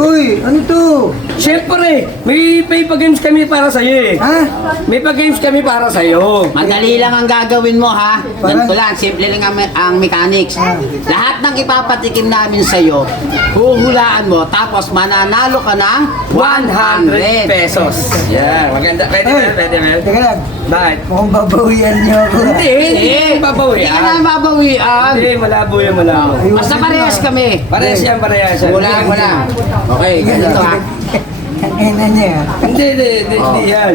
Uy, ano to? Siyempre, may pa-games kami para sa'yo eh. Ha? May pa-games kami para sa'yo. Madali lang ang gagawin mo ha. Ganito lang, simple lang ang mechanics. Lahat ng ipapatikim namin sa'yo, huhulaan mo, tapos mananalo ka ng 100 pesos. Yeah, maganda. Pwede Ay, ba? Pwede ba? Teka lang. Bakit? Mukhang babawian niyo ako. Hindi, hindi babawi. Hindi ka na babawian. Hindi, malabo yan, malabo. Basta parehas kami. Parehas yan, parehas yan. Wala. Okay, ganito ha. Ang ina niya. Hindi yan.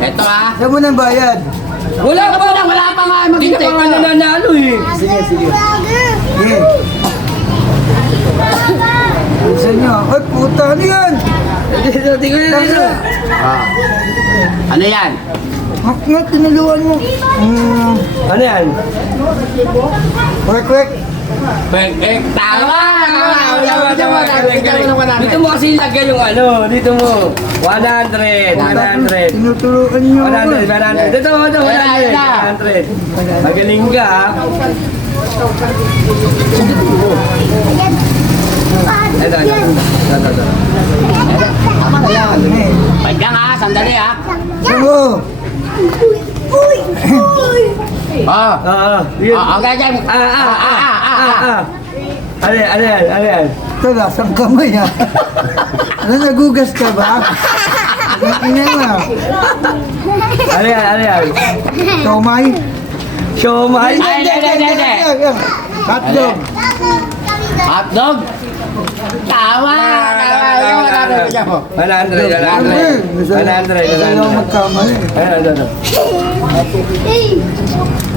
Ito ha. Saan mo nang bayad? Wala pa, Wala pa nga, Hindi ka maghintay pa nga ka. nananalo eh. Sige. Sige. Saan niyo? Ay, puta, ano yan? Hindi ko na dito. Ano yan? Nga, tinuluan mo. Ano yan? Kwek. Tama! Dito mo kasi ilagay yung ano, dito mo. 100. Tinuturuan niyo ako. 100. Dito, 100. Magaling ka ha. Ito. Tama na yan. Eh, Pag ka nga, sandali ha. saan mo? Yun. Ang ganyan. Ano yan? Ito, lasang kamay ha. Ano, nagugas ka ba? Ang ina mo. Ano yan? Tomay? Siomay? Hindi. Hotdog. Hotdog? Tama! Yung 100. Ayaw magkamali. Ano?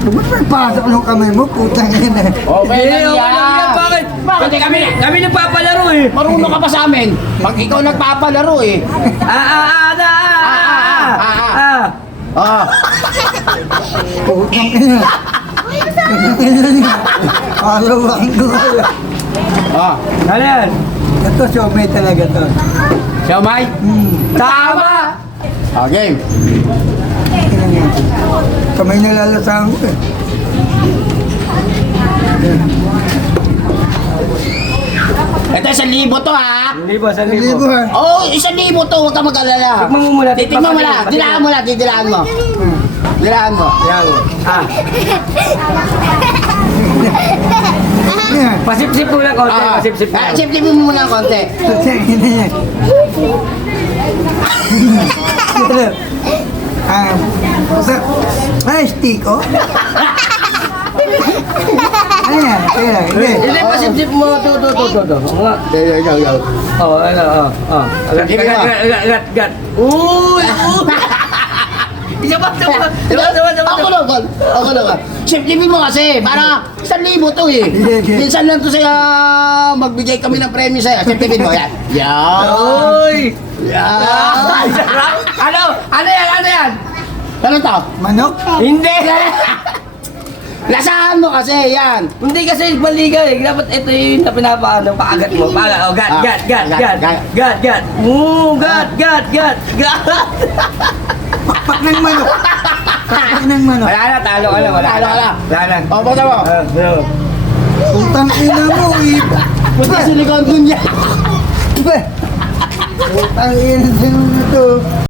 Ba't may pasok ng kamay mo? Putang ina. Okay lang yan. Bakit? Bakit Kami nagpapalaro eh. Marunong ka pa sa amin. Pag ikaw nagpapalaro eh. Putang ina. Putang ina niya. Alawang wala. Ano yan? Ito, siomay talaga to. Siomay? Tama! Okay. Ina niya. Kamay nalalasahan ko eh. Ito 1,000 to ha. Libo. Libo ha. Oo, 1,000 to. Huwag ka mag-alala. Tikman mo muna. Titikman mo lang. Dilaan mo lang. Dilaan mo. Dilaan mo. Yan. Yan. Pasip-sip mo lang konti. Pasip-sip mo. Sip-sip mo muna konti. Putang ina niya. Ay, stiko? Ano yan? Kaya, Hindi, pasip-sip mo. Ito. Gat. Uy! Isa ba? Ako na. Sip-sipin mo kasi. Para 1,000 to eh. Sige. Minsan lang to sa'yo magbigay kami ng premyo sa'yo. Sip-sipin mo. Yan. Yan. Uy! Yan. Sarap! Ano yan? Ano to? manok? Hindi! Lasahan mo kasi. Yan. Hindi kasi mali ka eh. Dapat ito yung pinapaano, paagat mo. Gat. Gat. Pakpak ng manok. Pakpak ng manok. Wala na, talo ka na. Wala na. O, basta mo. Putang ina mo, eh. Puti silikon dun yan. Putang ina mo ito.